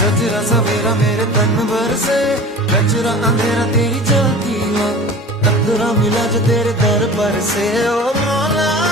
सजरा सवेरा मेरे तन भर से, कचरा अंधेरा तेरी जलती हो, कतरा मिला जो तेरे दर पर से। ओ मौला